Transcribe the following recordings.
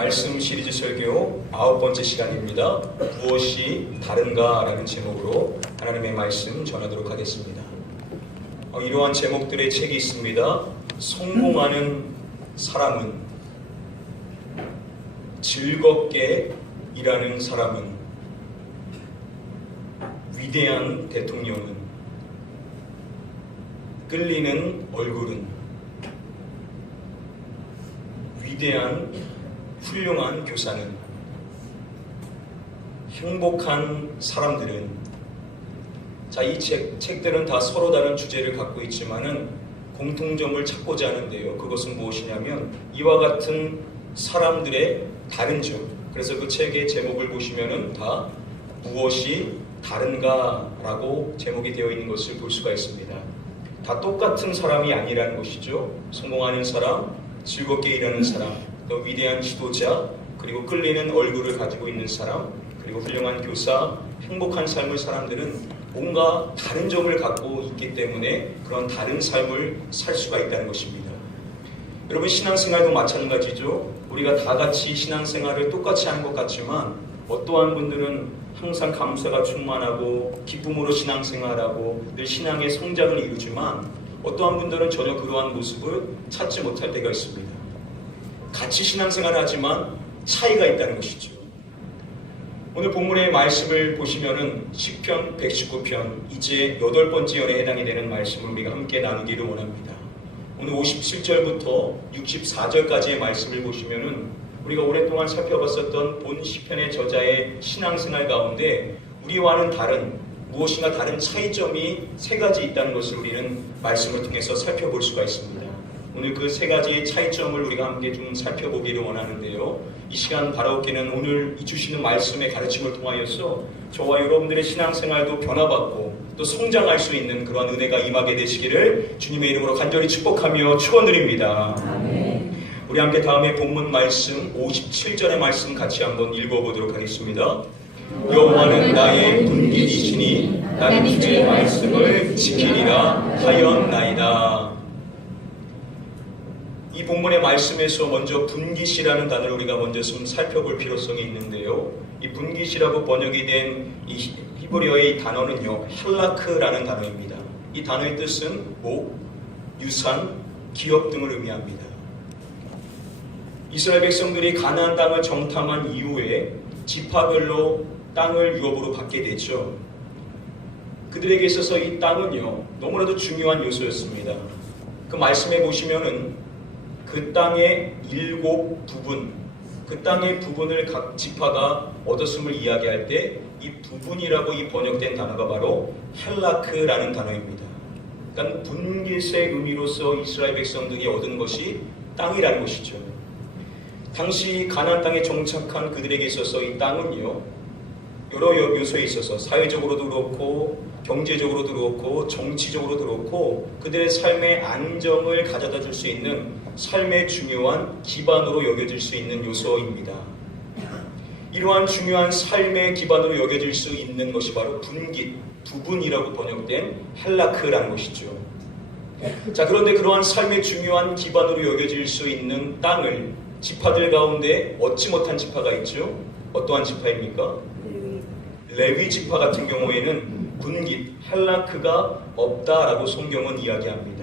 말씀 시리즈 설교 9번째 시간입니다. 무엇이 다른가? 라는 제목으로 하나님의 말씀 전하도록 하겠습니다. 이러한 제목들의 책이 있습니다. 성공하는 사람은, 즐겁게 일하는 사람은, 위대한 대통령은, 끌리는 얼굴은, 위대한 훌륭한 교사는, 행복한 사람들은. 자, 이 책들은 다 서로 다른 주제를 갖고 있지만은 공통점을 찾고자 하는데요. 그것은 무엇이냐면 이와 같은 사람들의 다른 점. 그래서 그 책의 제목을 보시면은 다 무엇이 다른가 라고 제목이 되어 있는 것을 볼 수가 있습니다. 다 똑같은 사람이 아니라는 것이죠. 성공하는 사람, 즐겁게 일하는 사람, 또 위대한 지도자, 그리고 끌리는 얼굴을 가지고 있는 사람, 그리고 훌륭한 교사, 행복한 삶을 사람들은 뭔가 다른 점을 갖고 있기 때문에 그런 다른 삶을 살 수가 있다는 것입니다. 여러분, 신앙생활도 마찬가지죠. 우리가 다 같이 신앙생활을 똑같이 하는 것 같지만 어떠한 분들은 항상 감사가 충만하고 기쁨으로 신앙생활하고 늘 신앙의 성장을 이루지만 어떠한 분들은 전혀 그러한 모습을 찾지 못할 때가 있습니다. 같이 신앙생활을 하지만 차이가 있다는 것이죠. 오늘 본문의 말씀을 보시면은 시편 119편 이제 8번째 연에 해당이 되는 말씀을 우리가 함께 나누기를 원합니다. 오늘 57절부터 64절까지의 말씀을 보시면은 우리가 오랫동안 살펴봤었던 본 시편의 저자의 신앙생활 가운데 우리와는 다른 무엇인가 다른 차이점이 3가지 있다는 것을 우리는 말씀을 통해서 살펴볼 수가 있습니다. 오늘 그 3가지의 차이점을 우리가 함께 좀 살펴보기를 원하는데요. 이 시간 바라옵기는 오늘 주시는 말씀의 가르침을 통하여서 저와 여러분들의 신앙생활도 변화받고 또 성장할 수 있는 그런 은혜가 임하게 되시기를 주님의 이름으로 간절히 축복하며 축원드립니다. 아멘. 우리 함께 다음에 본문 말씀 57절의 말씀 같이 한번 읽어보도록 하겠습니다. 여호와는 나의 분깃이시니 나는 주의 말씀을 지키리라 하였나이다. 이 본문의 말씀에서 먼저 분깃이라는 단어를 우리가 먼저 좀 살펴볼 필요성이 있는데요. 이 분깃이라고 번역이 된 이 히브리어의 단어는요, 헬라크라는 단어입니다. 이 단어의 뜻은 목, 유산, 기업 등을 의미합니다. 이스라엘 백성들이 가나안 땅을 정탐한 이후에 지파별로 땅을 유업으로 받게 됐죠. 그들에게 있어서 이 땅은요, 너무나도 중요한 요소였습니다. 그 말씀에 보시면은 그 땅의 7부분, 그 땅의 부분을 각 지파가 얻었음을 이야기할 때 이 부분이라고 이 번역된 단어가 바로 헬라크라는 단어입니다. 그러니까 분깃의 의미로서 이스라엘 백성들이 얻은 것이 땅이라는 것이죠. 당시 가나안 땅에 정착한 그들에게 있어서 이 땅은요, 여러 요소에 있어서 사회적으로도 그렇고 경제적으로도 그렇고 정치적으로도 그렇고 그들의 삶의 안정을 가져다 줄 수 있는 삶의 중요한 기반으로 여겨질 수 있는 요소입니다. 이러한 중요한 삶의 기반으로 여겨질 수 있는 것이 바로 분깃, 부분이라고 번역된 헬라크라는 것이죠. 자, 그런데 그러한 삶의 중요한 기반으로 여겨질 수 있는 땅을 지파들 가운데 얻지 못한 지파가 있죠. 어떠한 지파입니까? 레위 지파 같은 경우에는 분깃, 헬라크가 없다라고 성경은 이야기합니다.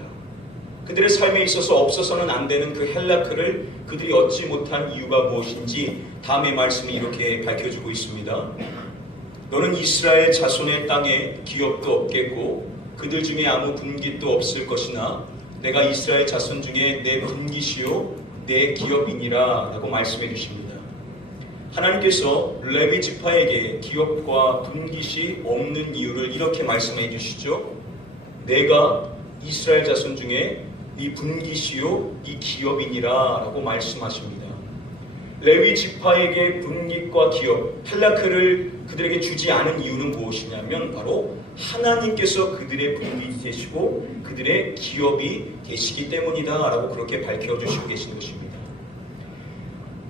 그들의 삶에 있어서 없어서는 안 되는 그 헬라크를 그들이 얻지 못한 이유가 무엇인지 다음의 말씀이 이렇게 밝혀주고 있습니다. 너는 이스라엘 자손의 땅에 기업도 없겠고 그들 중에 아무 분깃도 없을 것이나 내가 이스라엘 자손 중에 내 분깃이요 내 기업이니라 라고 말씀해 주십니다. 하나님께서 레위 지파에게 기업과 분깃이 없는 이유를 이렇게 말씀해 주시죠. 내가 이스라엘 자손 중에 네 분깃이요 네 기업이니라 라고 말씀하십니다. 레위 지파에게 분깃과 기업, 헬라크를 그들에게 주지 않은 이유는 무엇이냐면 바로 하나님께서 그들의 분깃이 되시고 그들의 기업이 되시기 때문이다 라고 그렇게 밝혀주시고 계신 것입니다.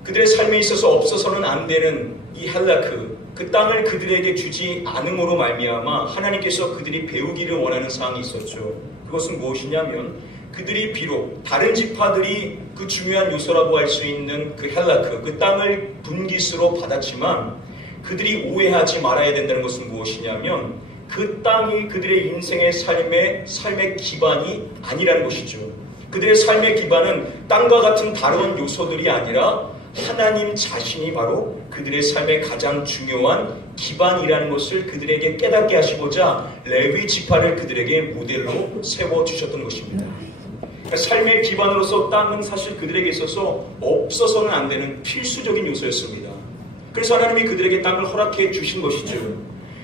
그들의 삶에 있어서 없어서는 안 되는 이 헬라크, 그 땅을 그들에게 주지 않음으로 말미암아 하나님께서 그들이 배우기를 원하는 사항이 있었죠. 그것은 무엇이냐면 그들이 비록 다른 지파들이 그 중요한 요소라고 할 수 있는 그 헬라크, 그 땅을 분깃으로 받았지만 그들이 오해하지 말아야 된다는 것은 무엇이냐면 그 땅이 그들의 인생의 삶의 기반이 아니라는 것이죠. 그들의 삶의 기반은 땅과 같은 다른 요소들이 아니라 하나님 자신이 바로 그들의 삶의 가장 중요한 기반이라는 것을 그들에게 깨닫게 하시고자 레위 지파를 그들에게 모델로 세워주셨던 것입니다. 그러니까 삶의 기반으로서 땅은 사실 그들에게 있어서 없어서는 안 되는 필수적인 요소였습니다. 그래서 하나님이 그들에게 땅을 허락해 주신 것이죠.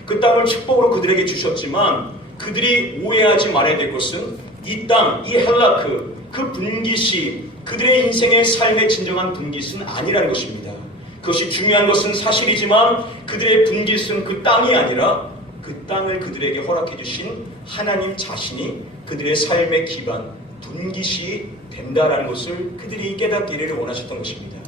그 땅을 축복으로 그들에게 주셨지만 그들이 오해하지 말아야 될 것은 이 땅, 이 헬라크, 그 분깃이 그들의 인생의 삶의 진정한 분깃은 아니라는 것입니다. 그것이 중요한 것은 사실이지만 그들의 분깃은 그 땅이 아니라 그 땅을 그들에게 허락해 주신 하나님 자신이 그들의 삶의 기반, 분깃이 된다라는 것을 그들이 깨닫기를 원하셨던 것입니다.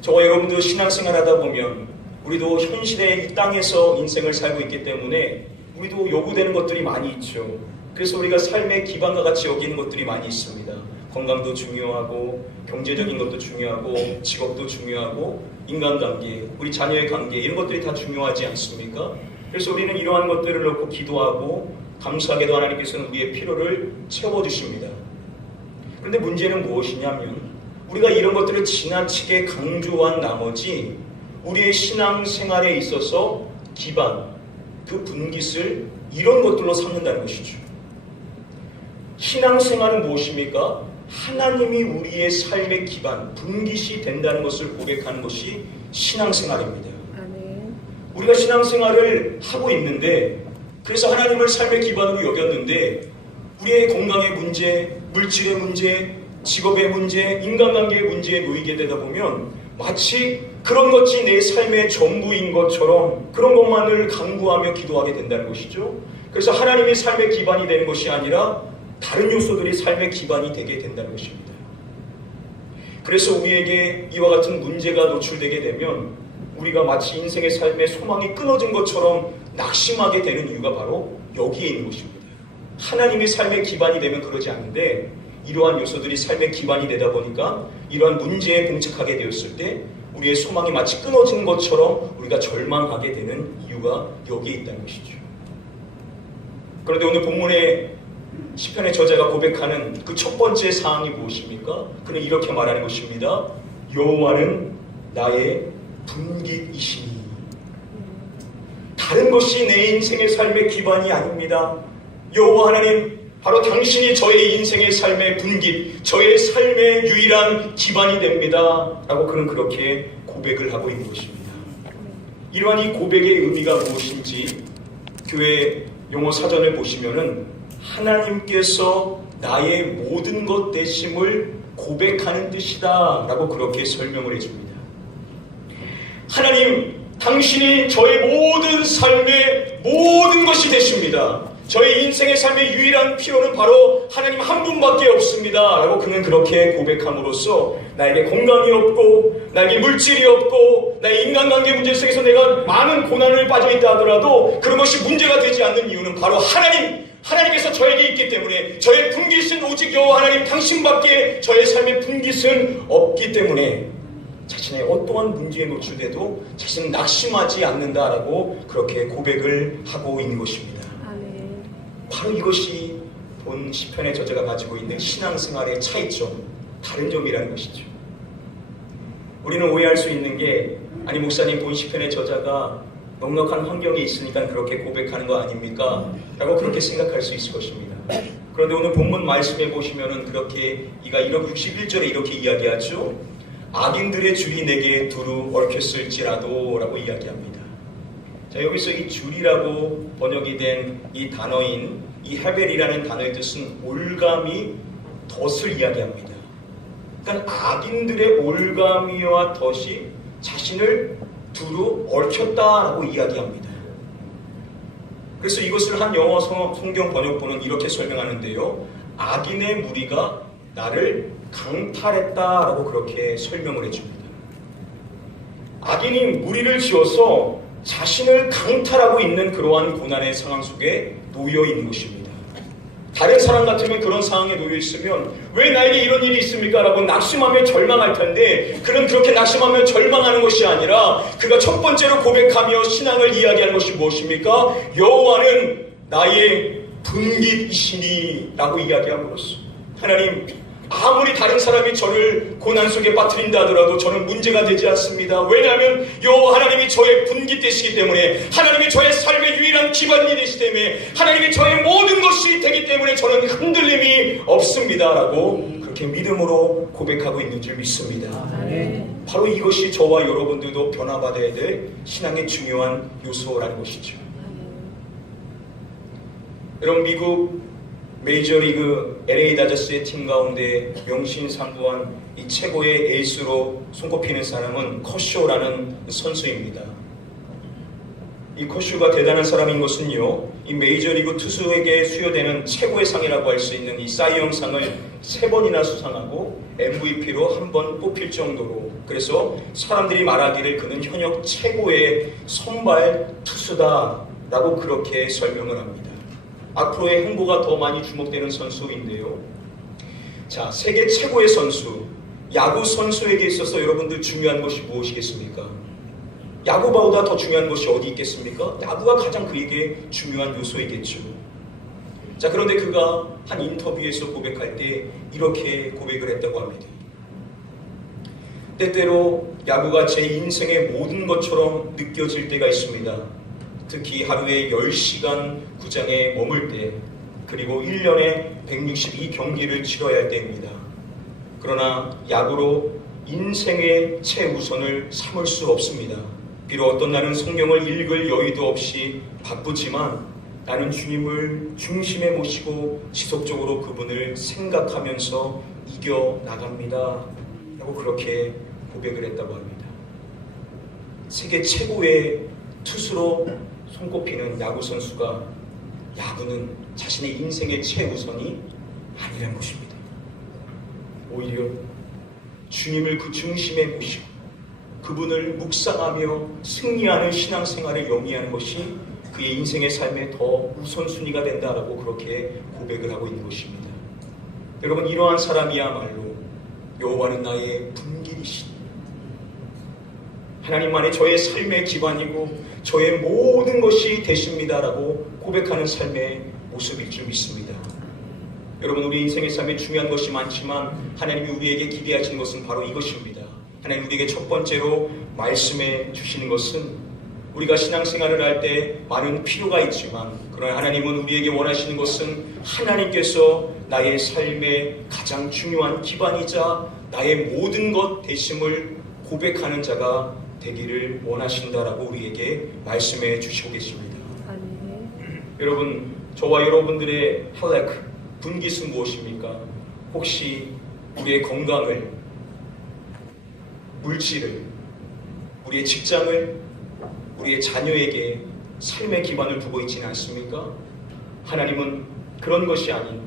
저와 여러분도 신앙생활하다 보면 우리도 현실의 이 땅에서 인생을 살고 있기 때문에 우리도 요구되는 것들이 많이 있죠. 그래서 우리가 삶의 기반과 같이 여기는 것들이 많이 있습니다. 건강도 중요하고 경제적인 것도 중요하고 직업도 중요하고 인간관계, 우리 자녀의 관계 이런 것들이 다 중요하지 않습니까? 그래서 우리는 이러한 것들을 놓고 기도하고 감사하게도 하나님께서는 우리의 필요를 채워주십니다. 그런데 문제는 무엇이냐면 우리가 이런 것들을 지나치게 강조한 나머지 우리의 신앙생활에 있어서 기반, 그 분깃을 이런 것들로 삼는다는 것이죠. 신앙생활은 무엇입니까? 하나님이 우리의 삶의 기반, 분깃이 된다는 것을 고백하는 것이 신앙생활입니다. 아멘. 우리가 신앙생활을 하고 있는데 그래서 하나님을 삶의 기반으로 여겼는데 우리의 건강의 문제, 물질의 문제, 직업의 문제, 인간관계의 문제에 놓이게 되다 보면 마치 그런 것이 내 삶의 전부인 것처럼 그런 것만을 강구하며 기도하게 된다는 것이죠. 그래서 하나님이 삶의 기반이 되는 것이 아니라 다른 요소들이 삶의 기반이 되게 된다는 것입니다. 그래서 우리에게 이와 같은 문제가 노출되게 되면 우리가 마치 인생의 삶의 소망이 끊어진 것처럼 낙심하게 되는 이유가 바로 여기에 있는 것입니다. 하나님이 삶의 기반이 되면 그러지 않는데 이러한 요소들이 삶의 기반이 되다 보니까 이러한 문제에 봉착하게 되었을 때 우리의 소망이 마치 끊어진 것처럼 우리가 절망하게 되는 이유가 여기에 있다는 것이죠. 그런데 오늘 본문의 시편의 저자가 고백하는 그 첫 번째 사항이 무엇입니까? 그는 이렇게 말하는 것입니다. 여호와는 나의 분깃이시니. 다른 것이 내 인생의 삶의 기반이 아닙니다. 여호와 하나님, 바로 당신이 저의 인생의 삶의 분깃, 저의 삶의 유일한 기반이 됩니다. 라고 그는 그렇게 고백을 하고 있는 것입니다. 이러한 이 고백의 의미가 무엇인지 교회 용어 사전을 보시면은 하나님께서 나의 모든 것 되심을 고백하는 뜻이다 라고 그렇게 설명을 해줍니다. 하나님, 당신이 저의 모든 삶의 모든 것이 되십니다. 저의 인생의 삶의 유일한 필요는 바로 하나님 한 분밖에 없습니다 라고 그는 그렇게 고백함으로써 나에게 건강이 없고 나에게 물질이 없고 나의 인간관계 문제 속에서 내가 많은 고난을 빠져있다 하더라도 그런 것이 문제가 되지 않는 이유는 바로 하나님께서 저에게 있기 때문에 저의 분깃은 오직 여호와 하나님 당신밖에 저의 삶의 분깃은 없기 때문에 자신의 어떠한 문제에 노출돼도 자신은 낙심하지 않는다라고 그렇게 고백을 하고 있는 것입니다. 아멘. 바로 이것이 본 시편의 저자가 가지고 있는 신앙생활의 차이점, 다른 점이라는 것이죠. 우리는 오해할 수 있는 게 아니 목사님 본 시편의 저자가 넉넉한 환경에 있으니까 그렇게 고백하는 거 아닙니까? 라고 그렇게 생각할 수 있을 것입니다. 그런데 오늘 본문 말씀해 보시면은 그렇게 이가 61절에 이렇게 이야기하죠. 악인들의 줄이 내게 두루 얽혔을지라도 라고 이야기합니다. 자, 여기서 이 줄이라고 번역이 된 이 단어인 이 헤벨이라는 단어의 뜻은 올가미, 덫을 이야기합니다. 그러니까 악인들의 올가미와 덫이 자신을 두루 얽혔다라고 이야기합니다. 그래서 이것을 한 영어 성경 번역본은 이렇게 설명하는데요. 악인의 무리가 나를 강탈했다라고 그렇게 설명을 해줍니다. 악인이 무리를 지어서 자신을 강탈하고 있는 그러한 고난의 상황 속에 놓여 있는 것입니다. 다른 사람 같으면 그런 상황에 놓여 있으면 왜 나에게 이런 일이 있습니까? 라고 낙심하며 절망할 텐데, 그는 그렇게 낙심하며 절망하는 것이 아니라 그가 첫 번째로 고백하며 신앙을 이야기하는 것이 무엇입니까? 여호와는 나의 분깃이시니 라고 이야기함으로써, 하나님, 아무리 다른 사람이 저를 고난 속에 빠뜨린다 하더라도 저는 문제가 되지 않습니다. 왜냐하면 여호와 하나님이 저의 분깃 되시기 때문에, 하나님이 저의 삶의 유일한 기반이 되시기 때문에, 하나님이 저의 모든 것이 되기 때문에 저는 흔들림이 없습니다 라고 그렇게 믿음으로 고백하고 있는 줄 믿습니다. 바로 이것이 저와 여러분들도 변화받아야 될 신앙의 중요한 요소라는 것이죠. 여러분, 미국 메이저리그 LA 다저스의 팀 가운데 명신상부한 이 최고의 에이스로 손꼽히는 사람은 커쇼라는 선수입니다. 이 커쇼가 대단한 사람인 것은요, 이 메이저리그 투수에게 수여되는 최고의 상이라고 할 수 있는 이 사이영상을 3번이나 수상하고 MVP로 1번 뽑힐 정도로, 그래서 사람들이 말하기를 그는 현역 최고의 선발 투수다라고 그렇게 설명을 합니다. 앞으로의 행보가 더 많이 주목되는 선수인데요. 자, 세계 최고의 선수, 야구 선수에게 있어서 여러분들 중요한 것이 무엇이겠습니까? 야구보다 더 중요한 것이 어디 있겠습니까? 야구가 가장 그에게 중요한 요소이겠죠. 자, 그런데 그가 한 인터뷰에서 고백할 때 이렇게 고백을 했다고 합니다. 때때로 야구가 제 인생의 모든 것처럼 느껴질 때가 있습니다. 특히 하루에 10시간 구장에 머물 때, 그리고 1년에 162경기를 치러야 할 때입니다. 그러나 야구로 인생의 최우선을 삼을 수 없습니다. 비록 어떤 날은 성경을 읽을 여유도 없이 바쁘지만 나는 주님을 중심에 모시고 지속적으로 그분을 생각하면서 이겨나갑니다 라고 그렇게 고백을 했다고 합니다. 세계 최고의 투수로 손꼽히는 야구 선수가 야구는 자신의 인생의 최우선이 아니라는 것입니다. 오히려 주님을 그 중심에 모시고 그분을 묵상하며 승리하는 신앙생활을 영위하는 것이 그의 인생의 삶에 더 우선순위가 된다라고 그렇게 고백을 하고 있는 것입니다. 여러분, 이러한 사람이야말로 여호와는 나의 분깃이시니, 하나님만이 저의 삶의 기반이고 저의 모든 것이 되십니다라고 고백하는 삶의 모습일 줄 믿습니다. 여러분, 우리 인생의 삶에 중요한 것이 많지만 하나님이 우리에게 기대하시는 것은 바로 이것입니다. 하나님 우리에게 첫 번째로 말씀해 주시는 것은, 우리가 신앙생활을 할 때 많은 필요가 있지만, 그러나 하나님은 우리에게 원하시는 것은 하나님께서 나의 삶의 가장 중요한 기반이자 나의 모든 것 되심을 고백하는 자가 되기를 원하신다라고 우리에게 말씀해 주시고 계십니다. 여러분, 저와 여러분들의 헬렉, 분깃은 무엇입니까? 혹시 우리의 건강을, 물질을, 우리의 직장을, 우리의 자녀에게 삶의 기반을 두고 있지는 않습니까? 하나님은 그런 것이 아닌,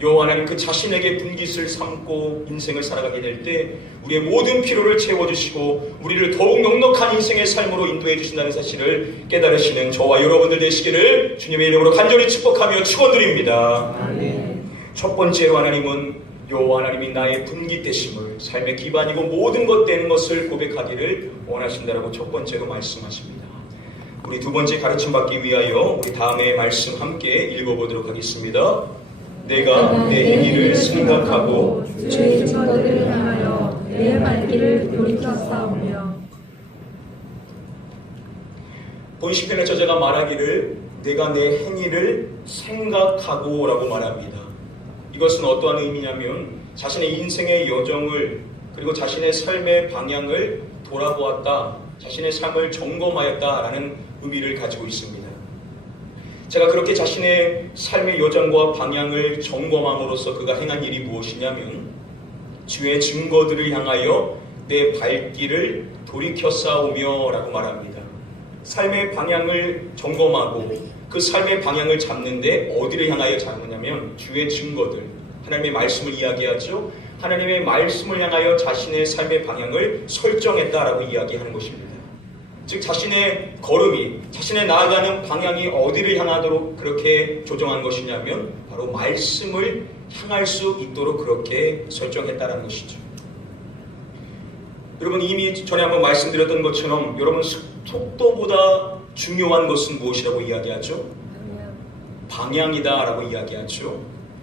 여호와 하나님 그 자신에게 분깃을 삼고 인생을 살아가게 될 때 우리의 모든 필요를 채워주시고 우리를 더욱 넉넉한 인생의 삶으로 인도해 주신다는 사실을 깨달으시는 저와 여러분들 되시기를 주님의 이름으로 간절히 축복하며 축원드립니다. 아멘. 첫 번째로 하나님은 여호와 하나님이 나의 분깃 되심을, 삶의 기반이고 모든 것 되는 것을 고백하기를 원하신다라고 첫 번째로 말씀하십니다. 우리 두 번째 가르침 받기 위하여 우리 다음의 말씀 함께 읽어보도록 하겠습니다. 내가 내 행위를 생각하고 주의 증거들을 향하여 내 발길을 돌이켰사오며. 본시편의 저자가 말하기를 내가 내 행위를 생각하고 라고 말합니다. 이것은 어떠한 의미냐면 자신의 인생의 여정을, 그리고 자신의 삶의 방향을 돌아보았다, 자신의 삶을 점검하였다라는 의미를 가지고 있습니다. 제가 그렇게 자신의 삶의 여정과 방향을 점검함으로써 그가 행한 일이 무엇이냐면, 주의 증거들을 향하여 내 발길을 돌이켰사오며 라고 말합니다. 삶의 방향을 점검하고 그 삶의 방향을 잡는데 어디를 향하여 잡느냐면 주의 증거들, 하나님의 말씀을 이야기하죠. 하나님의 말씀을 향하여 자신의 삶의 방향을 설정했다라고 이야기하는 것입니다. 즉 자신의 걸음이, 자신의 나아가는 방향이 어디를 향하도록 그렇게 조정한 것이냐면 바로 말씀을 향할 수 있도록 그렇게 설정했다는 것이죠. 여러분, 이미 전에 한번 말씀드렸던 것처럼 여러분, 속도보다 중요한 것은 무엇이라고 이야기하죠? 방향이다 라고 이야기하죠.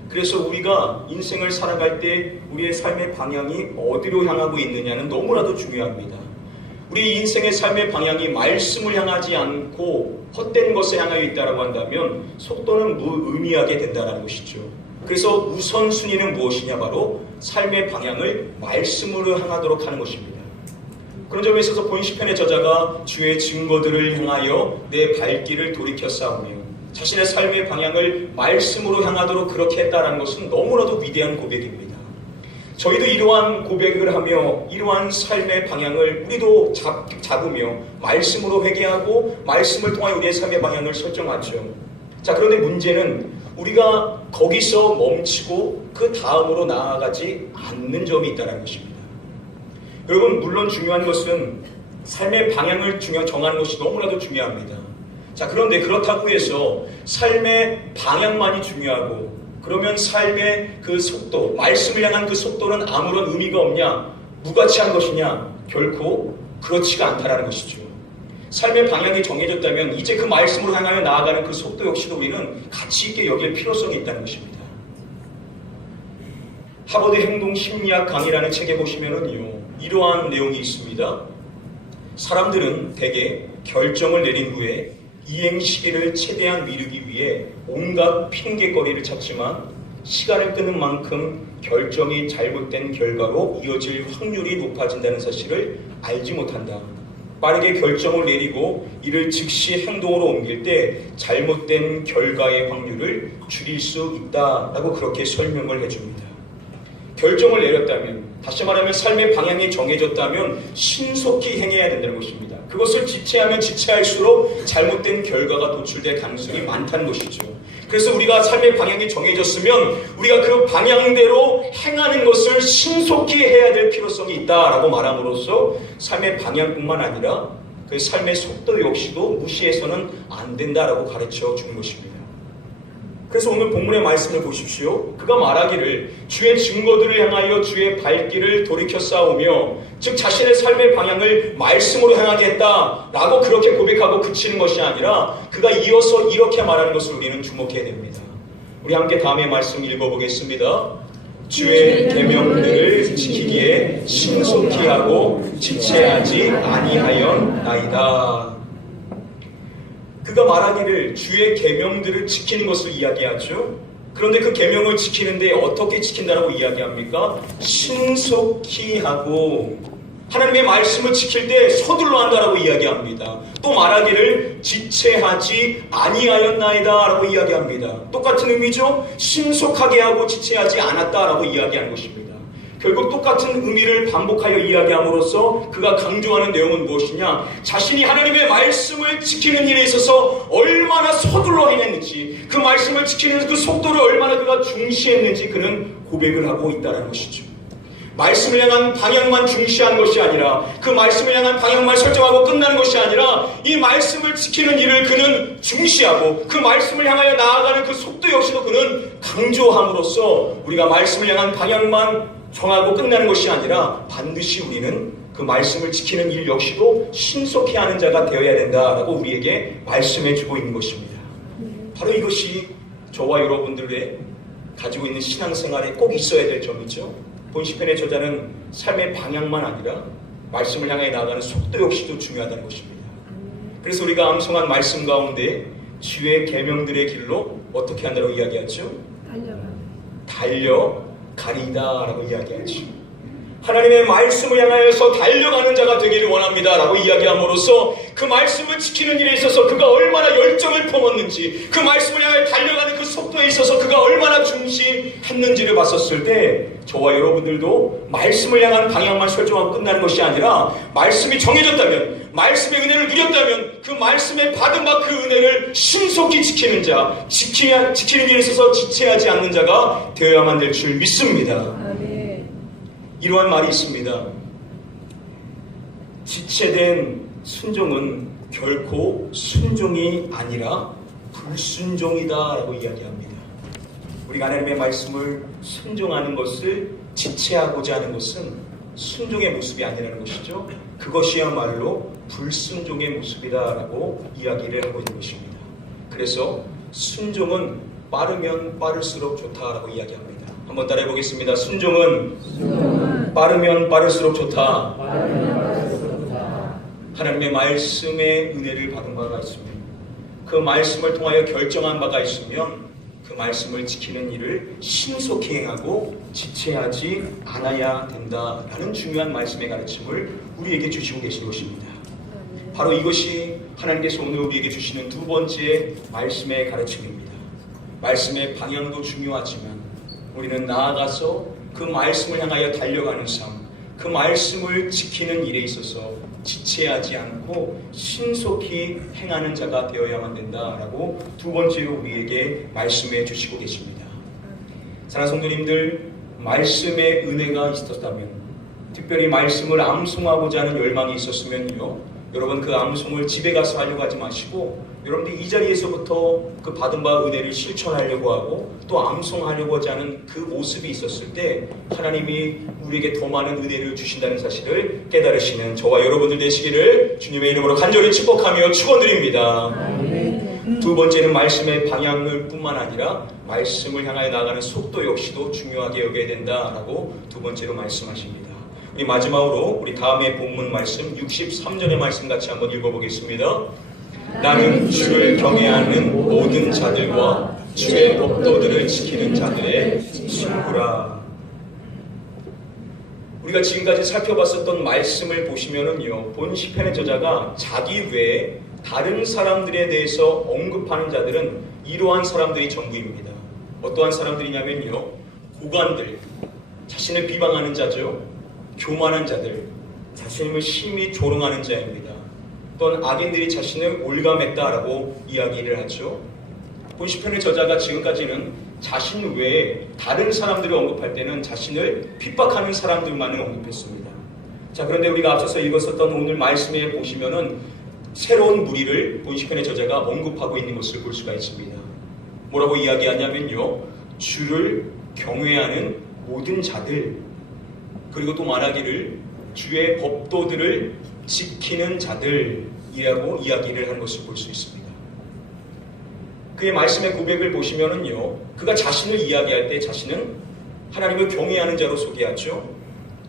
그래서 우리가 인생을 살아갈 때 우리의 삶의 방향이 어디로 향하고 있느냐는 너무나도 중요합니다. 우리 인생의 삶의 방향이 말씀을 향하지 않고 헛된 것에 향하여 있다고 한다면 속도는 무의미하게 된다는 것이죠. 그래서 우선순위는 무엇이냐? 바로 삶의 방향을 말씀으로 향하도록 하는 것입니다. 그런 점에 있어서 본 시편의 저자가 주의 증거들을 향하여 내 발길을 돌이켜 싸우며 자신의 삶의 방향을 말씀으로 향하도록 그렇게 했다는 것은 너무나도 위대한 고백입니다. 저희도 이러한 고백을 하며 이러한 삶의 방향을 우리도 잡으며 말씀으로 회개하고 말씀을 통해 우리의 삶의 방향을 설정하죠. 자, 그런데 문제는 우리가 거기서 멈추고 그 다음으로 나아가지 않는 점이 있다는 것입니다. 여러분, 물론 중요한 것은 삶의 방향을 정하는 것이 너무나도 중요합니다. 자, 그런데 그렇다고 해서 삶의 방향만이 중요하고 그러면 삶의 그 속도, 말씀을 향한 그 속도는 아무런 의미가 없냐? 무가치한 것이냐? 결코 그렇지가 않다라는 것이죠. 삶의 방향이 정해졌다면 이제 그 말씀으로 향하여 나아가는 그 속도 역시도 우리는 가치 있게 여길 필요성이 있다는 것입니다. 하버드 행동 심리학 강의라는 책에 보시면은요, 이러한 내용이 있습니다. 사람들은 대개 결정을 내린 후에 이행 시기를 최대한 미루기 위해 온갖 핑계거리를 찾지만 시간을 끄는 만큼 결정이 잘못된 결과로 이어질 확률이 높아진다는 사실을 알지 못한다. 빠르게 결정을 내리고 이를 즉시 행동으로 옮길 때 잘못된 결과의 확률을 줄일 수 있다라고 그렇게 설명을 해줍니다. 결정을 내렸다면, 다시 말하면 삶의 방향이 정해졌다면 신속히 행해야 된다는 것입니다. 그것을 지체하면 지체할수록 잘못된 결과가 도출될 가능성이 많다는 것이죠. 그래서 우리가 삶의 방향이 정해졌으면 우리가 그 방향대로 행하는 것을 신속히 해야 될 필요성이 있다라고 말함으로써 삶의 방향뿐만 아니라 그 삶의 속도 역시도 무시해서는 안 된다라고 가르쳐 주는 것입니다. 그래서 오늘 본문의 말씀을 보십시오. 그가 말하기를 주의 증거들을 향하여 주의 발길을 돌이켜 싸우며, 즉 자신의 삶의 방향을 말씀으로 향하게 했다라고 그렇게 고백하고 그치는 것이 아니라 그가 이어서 이렇게 말하는 것을 우리는 주목해야 됩니다. 우리 함께 다음의 말씀 읽어보겠습니다. 주의 계명들을 지키기에 신속히 하고 지체하지 아니하였나이다. 그가 말하기를 주의 계명들을 지키는 것을 이야기하죠. 그런데 그 계명을 지키는데 어떻게 지킨다고 이야기합니까? 신속히 하고, 하나님의 말씀을 지킬 때 서둘러 한다라고 이야기합니다. 또 말하기를 지체하지 아니하였나이다 라고 이야기합니다. 똑같은 의미죠. 신속하게 하고 지체하지 않았다라고 이야기하는 것입니다. 결국 똑같은 의미를 반복하여 이야기함으로써 그가 강조하는 내용은 무엇이냐? 자신이 하나님의 말씀을 지키는 일에 있어서 얼마나 서둘러 행했는지, 그 말씀을 지키는 그 속도를 얼마나 그가 중시했는지 그는 고백을 하고 있다는 것이죠. 말씀을 향한 방향만 중시한 것이 아니라, 그 말씀을 향한 방향만 설정하고 끝나는 것이 아니라 이 말씀을 지키는 일을 그는 중시하고 그 말씀을 향하여 나아가는 그 속도 역시도 그는 강조함으로써 우리가 말씀을 향한 방향만 정하고 끝나는 것이 아니라 반드시 우리는 그 말씀을 지키는 일 역시도 신속히 하는 자가 되어야 된다라고 우리에게 말씀해주고 있는 것입니다. 바로 이것이 저와 여러분들의 가지고 있는 신앙생활에 꼭 있어야 될 점이죠. 본 시편의 저자는 삶의 방향만 아니라 말씀을 향해 나아가는 속도 역시도 중요하다는 것입니다. 그래서 우리가 암송한 말씀 가운데 주의 계명들의 길로 어떻게 한다고 이야기하죠? 달려가리다 라고 이야기하죠. 하나님의 말씀을 향하여서 달려가는 자가 되기를 원합니다 라고 이야기함으로써 그 말씀을 지키는 일에 있어서 그가 얼마나 열정을 품었는지, 그 말씀을 향해 달려가는 그 속도에 있어서 그가 얼마나 중시했는지를 봤었을 때 저와 여러분들도 말씀을 향한 방향만 설정하고 끝나는 것이 아니라 말씀이 정해졌다면, 말씀의 은혜를 누렸다면 그 말씀에 받은 바 그 은혜를 신속히 지키는 자, 지키는 일에 있어서 지체하지 않는 자가 되어야만 될 줄 믿습니다. 이러한 말이 있습니다. 지체된 순종은 결코 순종이 아니라 불순종이다 라고 이야기합니다. 우리가 하나님의 말씀을 순종하는 것을 지체하고자 하는 것은 순종의 모습이 아니라는 것이죠. 그것이야말로 불순종의 모습이다라고 이야기를 하고 있는 것입니다. 그래서 순종은 빠르면 빠를수록 좋다라고 이야기합니다. 한번 따라해 보겠습니다. 순종은 빠르면 빠를수록 좋다. 하나님의 말씀의 은혜를 받은 바가 있으면, 그 말씀을 통하여 결정한 바가 있으면 그 말씀을 지키는 일을 신속히 행하고 지체하지 않아야 된다라는 중요한 말씀의 가르침을 우리에게 주시고 계신 것입니다. 바로 이것이 하나님께서 오늘 우리에게 주시는 두 번째 말씀의 가르침입니다. 말씀의 방향도 중요하지만 우리는 나아가서 그 말씀을 향하여 달려가는 삶, 그 말씀을 지키는 일에 있어서 지체하지 않고 신속히 행하는 자가 되어야만 된다라고 두 번째로 우리에게 말씀해 주시고 계십니다. 사랑하는 성도님들, 말씀의 은혜가 있었다면, 특별히 말씀을 암송하고자 하는 열망이 있었으면요, 여러분 그 암송을 집에 가서 하려고 하지 마시고 여러분들 이 자리에서부터 그 받은 바 은혜를 실천하려고 하고 또 암송하려고 하지 않은 그 모습이 있었을 때 하나님이 우리에게 더 많은 은혜를 주신다는 사실을 깨달으시는 저와 여러분들 되시기를 주님의 이름으로 간절히 축복하며 축원드립니다. 두 번째는 말씀의 방향을 뿐만 아니라 말씀을 향하여 나아가는 속도 역시도 중요하게 여겨야 된다라고 두 번째로 말씀하십니다. 우리 마지막으로 우리 다음에 본문 말씀 63절의 말씀 같이 한번 읽어보겠습니다. 나는 주를 경외하는 모든 자들과 주의 법도들을 지키는 자들의 친구라. 우리가 지금까지 살펴봤었던 말씀을 보시면은요, 본 시편의 저자가 자기 외에 다른 사람들에 대해서 언급하는 자들은 이러한 사람들이 전부입니다. 어떠한 사람들이냐면요, 고관들, 자신을 비방하는 자죠. 교만한 자들, 자신을 심히 조롱하는 자입니다. 또한 악인들이 자신을 올감했다라고 이야기를 하죠. 본 시편의 저자가 지금까지는 자신 외에 다른 사람들을 언급할 때는 자신을 핍박하는 사람들만을 언급했습니다. 자, 그런데 우리가 앞서서 읽었었던 오늘 말씀에 보시면은 새로운 무리를 본 시편의 저자가 언급하고 있는 것을 볼 수가 있습니다. 뭐라고 이야기하냐면요, 주를 경외하는 모든 자들, 그리고 또 말하기를 주의 법도들을 지키는 자들이라고 이야기를 하는 것을 볼 수 있습니다. 그의 말씀의 고백을 보시면은요, 그가 자신을 이야기할 때 자신은 하나님을 경외하는 자로 소개하죠.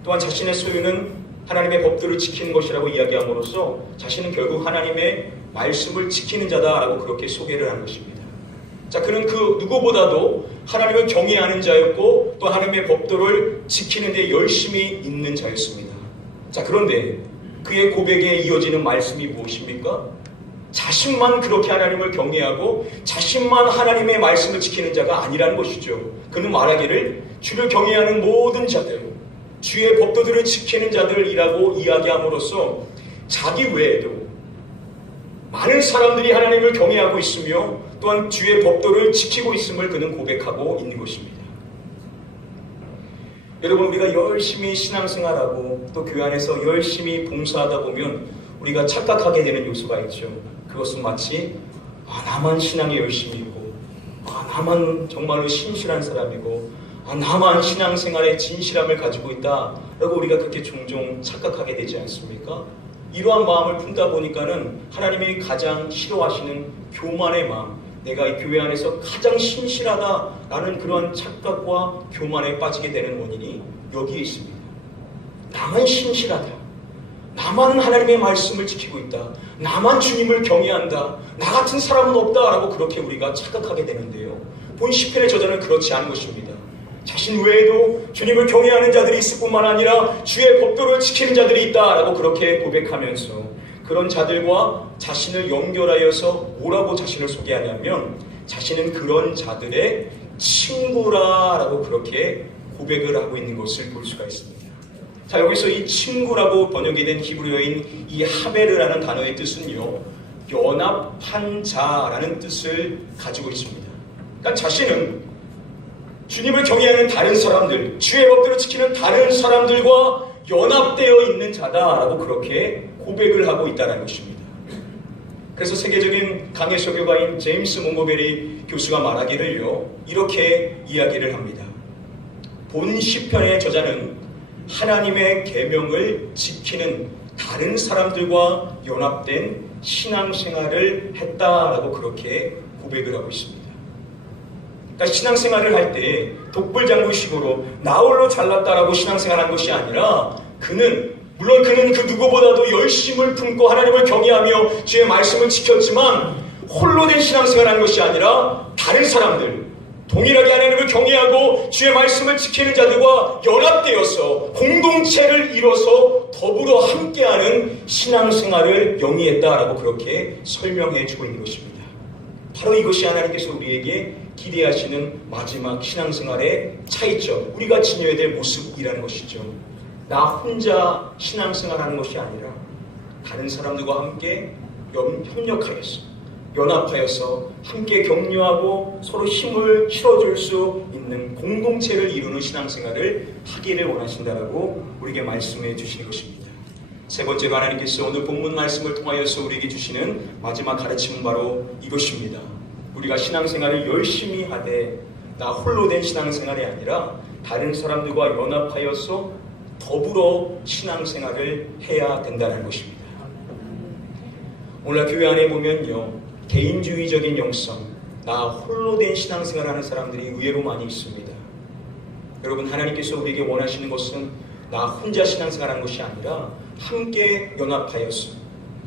또한 자신의 소유는 하나님의 법도를 지키는 것이라고 이야기함으로써 자신은 결국 하나님의 말씀을 지키는 자다라고 그렇게 소개를 하는 것입니다. 자, 그는 그 누구보다도 하나님을 경외하는 자였고 또 하나님의 법도를 지키는 데 열심히 있는 자였습니다. 자, 그런데 그의 고백에 이어지는 말씀이 무엇입니까? 자신만 그렇게 하나님을 경외하고 자신만 하나님의 말씀을 지키는 자가 아니라는 것이죠. 그는 말하기를 주를 경외하는 모든 자들, 주의 법도들을 지키는 자들이라고 이야기함으로써 자기 외에도 많은 사람들이 하나님을 경외하고 있으며 또한 주의 법도를 지키고 있음을 그는 고백하고 있는 것입니다. 여러분, 우리가 열심히 신앙생활하고 또 교회 안에서 열심히 봉사하다 보면 우리가 착각하게 되는 요소가 있죠. 그것은 마치 나만 신앙에 열심히 있고 나만 정말로 신실한 사람이고 나만 신앙생활에 진실함을 가지고 있다 라고 우리가 그렇게 종종 착각하게 되지 않습니까? 이러한 마음을 품다 보니까는 하나님이 가장 싫어하시는 교만의 마음, 내가 이 교회 안에서 가장 신실하다라는 그런 착각과 교만에 빠지게 되는 원인이 여기에 있습니다. 나만 신실하다, 나만 하나님의 말씀을 지키고 있다, 나만 주님을 경외한다, 나 같은 사람은 없다라고 그렇게 우리가 착각하게 되는데요, 본 시편의 저자는 그렇지 않은 것입니다. 자신 외에도 주님을 경외하는 자들이 있을 뿐만 아니라 주의 법도를 지키는 자들이 있다라고 그렇게 고백하면서 그런 자들과 자신을 연결하여서 뭐라고 자신을 소개하냐면 자신은 그런 자들의 친구라라고 그렇게 고백을 하고 있는 것을 볼 수가 있습니다. 자, 여기서 이 친구라고 번역이 된 히브리어인 이 하베르라는 단어의 뜻은요, 연합한 자라는 뜻을 가지고 있습니다. 그러니까 자신은 주님을 경외하는 다른 사람들, 주의 법대로 지키는 다른 사람들과 연합되어 있는 자다라고 그렇게 고백을 하고 있다는 것입니다. 그래서 세계적인 강해 설교가인 제임스 몽고베리 교수가 말하기를요, 이렇게 이야기를 합니다. 본 시편의 저자는 하나님의 계명을 지키는 다른 사람들과 연합된 신앙생활을 했다라고 그렇게 고백을 하고 있습니다. 그러니까 신앙생활을 할 때 독불장구식으로 나 홀로 잘났다라고 신앙생활한 것이 아니라 물론 그는 그 누구보다도 열심을 품고 하나님을 경외하며 주의 말씀을 지켰지만 홀로 된 신앙생활을 한 것이 아니라 다른 사람들, 동일하게 하나님을 경외하고 주의 말씀을 지키는 자들과 연합되어서 공동체를 이뤄서 더불어 함께하는 신앙생활을 영위했다라고 그렇게 설명해 주고 있는 것입니다. 바로 이것이 하나님께서 우리에게 기대하시는 마지막 신앙생활의 차이점, 우리가 지녀야 될 모습이라는 것이죠. 나 혼자 신앙생활하는 것이 아니라 다른 사람들과 함께 협력하여서, 연합하여서 함께 격려하고 서로 힘을 실어줄 수 있는 공동체를 이루는 신앙생활을 하기를 원하신다라고 우리에게 말씀해 주시는 것입니다. 세 번째로 하나님께서 오늘 본문 말씀을 통하여서 우리에게 주시는 마지막 가르침은 바로 이것입니다. 우리가 신앙생활을 열심히 하되 나 홀로 된 신앙생활이 아니라 다른 사람들과 연합하여서 더불어 신앙생활을 해야 된다는 것입니다. 오늘 교회 안에 보면요, 개인주의적인 영성, 나 홀로 된 신앙생활을 하는 사람들이 의외로 많이 있습니다. 여러분, 하나님께서 우리에게 원하시는 것은 나 혼자 신앙생활하는 것이 아니라 함께 연합하여서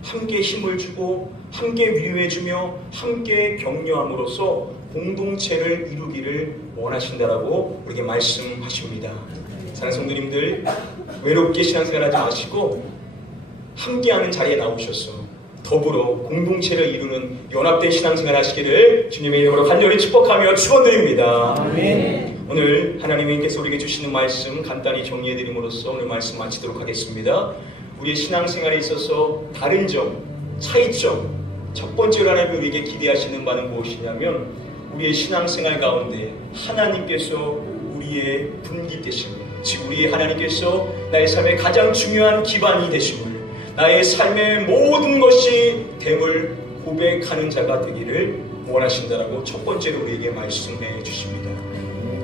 함께 힘을 주고 함께 위로해주며 함께 격려함으로써 공동체를 이루기를 원하신다라고 우리에게 말씀하십니다. 사랑하는 성도님들, 외롭게 신앙생활하지 마시고 함께하는 자리에 나오셔서 더불어 공동체를 이루는 연합된 신앙생활 하시기를 주님의 이름으로 간절히 축복하며 축원드립니다. 아멘. 오늘 하나님께서 우리에게 주시는 말씀 간단히 정리해드림으로써 오늘 말씀 마치도록 하겠습니다. 우리의 신앙생활에 있어서 다른 점, 차이점, 첫 번째로 하나님이 우리에게 기대하시는 바는 무엇이냐면 우리의 신앙생활 가운데 하나님께서 우리의 분기 되심을, 즉 우리의 하나님께서 나의 삶의 가장 중요한 기반이 되심을, 나의 삶의 모든 것이 됨을 고백하는 자가 되기를 원하신다라고 첫 번째로 우리에게 말씀해 주십니다.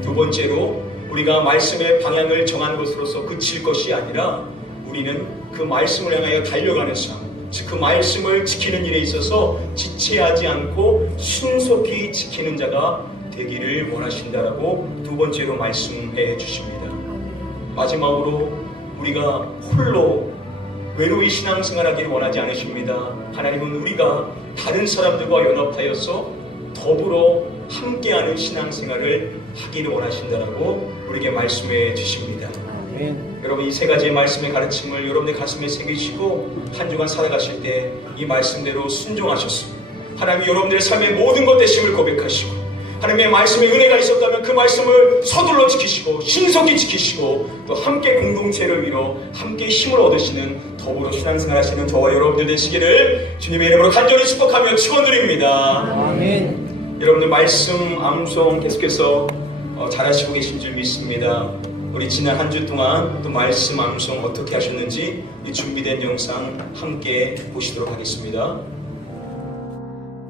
두 번째로 우리가 말씀의 방향을 정한 것으로서 그칠 것이 아니라 우리는 그 말씀을 향하여 달려가는 삶, 즉 그 말씀을 지키는 일에 있어서 지체하지 않고 신속히 지키는 자가 되기를 원하신다라고 두 번째로 말씀해 주십니다. 마지막으로 우리가 홀로 외로이 신앙생활하기를 원하지 않으십니다. 하나님은 우리가 다른 사람들과 연합하여서 더불어 함께하는 신앙생활을 하기를 원하신다라고 우리에게 말씀해 주십니다. 아멘. 여러분, 이 세 가지의 말씀의 가르침을 여러분의 가슴에 새기시고 한 주간 살아가실 때 이 말씀대로 순종하셔서 하나님이 여러분들의 삶의 모든 것 되심을 고백하시고 하나님의 말씀에 은혜가 있었다면 그 말씀을 서둘러 지키시고 신속히 지키시고 또 함께 공동체를 이뤄 함께 힘을 얻으시는 더불어 신앙생활 하시는 저와 여러분들 되시기를 주님의 이름으로 간절히 축복하며 축원드립니다. 아멘. 여러분들 말씀 암송 계속해서 잘하시고 계신 줄 믿습니다. 우리 지난 한 주 동안 또 말씀 암송 어떻게 하셨는지 이 준비된 영상 함께 보시도록 하겠습니다.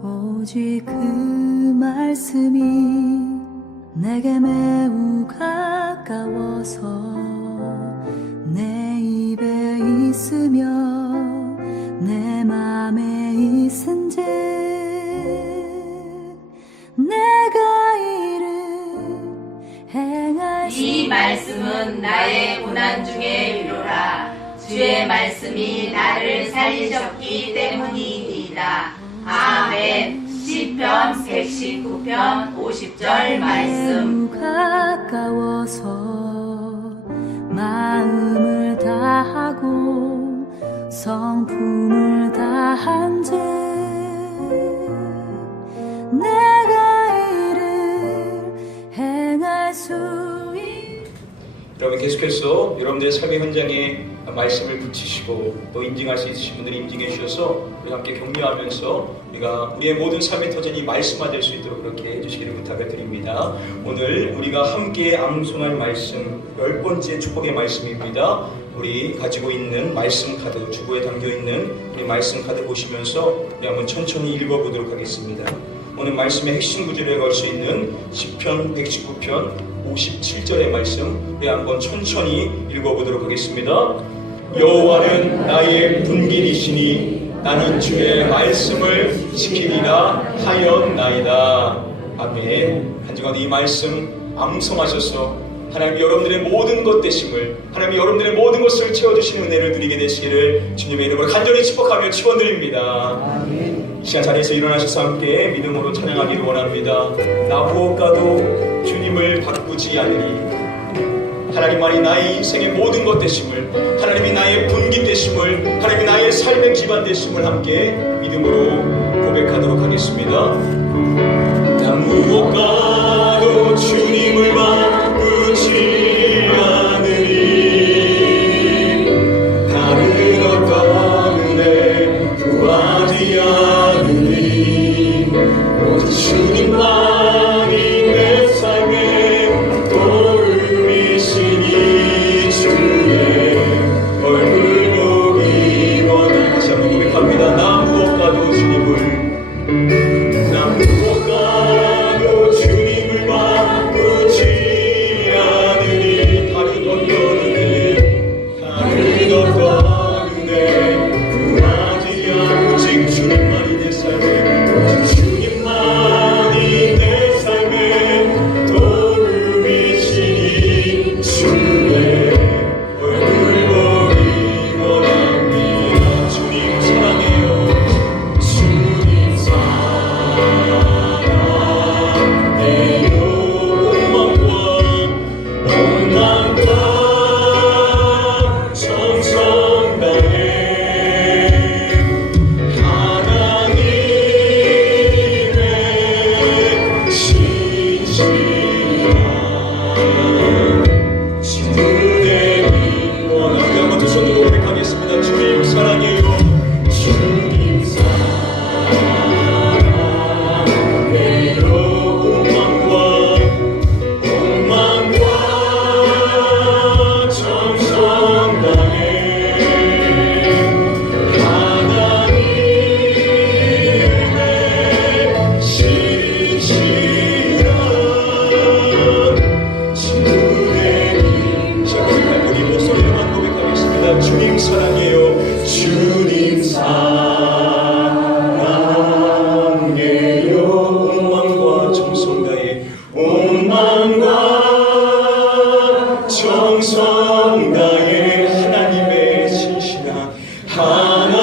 오직 그 말씀이 내게 매우 가까워서 내 입에 있으며 내 맘에 있은즉 내가 이를 행할 수 이 말씀은 나의 고난 중에 위로라. 주의 말씀이 나를 살리셨기 때문이니이다. 아멘. 시편 119편 50절 말씀. 가까워서 마음을 다하고 성품을 다한즉 내가 이를 행할 수 있. 여러분, 계속해서 여러분들의 삶의 현장에 말씀을 붙이시고 또 인증할 수 있으신 분들이 인증해 주셔서 우리 함께 격려하면서 우리가 우리의 모든 삶의 터전이 말씀화 될 수 있도록 그렇게 해주시기를 부탁을 드립니다. 오늘 우리가 함께 암송할 말씀 10번째 축복의 말씀입니다. 우리 가지고 있는 말씀 카드, 주보에 담겨 있는 우리 말씀 카드 보시면서 우리 한번 천천히 읽어보도록 하겠습니다. 오늘 말씀의 핵심 구절에 걸 수 있는 시편 119편 57절의 말씀 우리 한번 천천히 읽어보도록 하겠습니다. 여호와는 나의 분길이시니 나는 주의 말씀을 지키리라 하였나이다. 아멘. 한 주간 이 말씀 암송하셔서 하나님이 여러분들의 모든 것 되심을, 하나님이 여러분들의 모든 것을 채워주시는 은혜를 누리게 되시기를 주님의 이름으로 간절히 축복하며 축원드립니다. 이 시간 자리에서 일어나셔서 함께 믿음으로 찬양하기를 원합니다. 나 무엇과도 주님을 바꾸지 않으리. 하나님만이 나의 인생의 모든 것 되심을, 하나님이 나의 분기 되심을, 하나님이 나의 삶의 기반 되심을 함께 믿음으로 고백하도록 하겠습니다. 나 무엇과도 주님을 바꾸지 않으리. 다른 어떤 은혜 구하지 않으리. 오직 주님만이 내 삶의 도움이시니 주의 얼굴 보기 원하. 다시 한번 고백합니다. 나 무엇과도 주님을 정성 다해 하나님의 신실한 하나님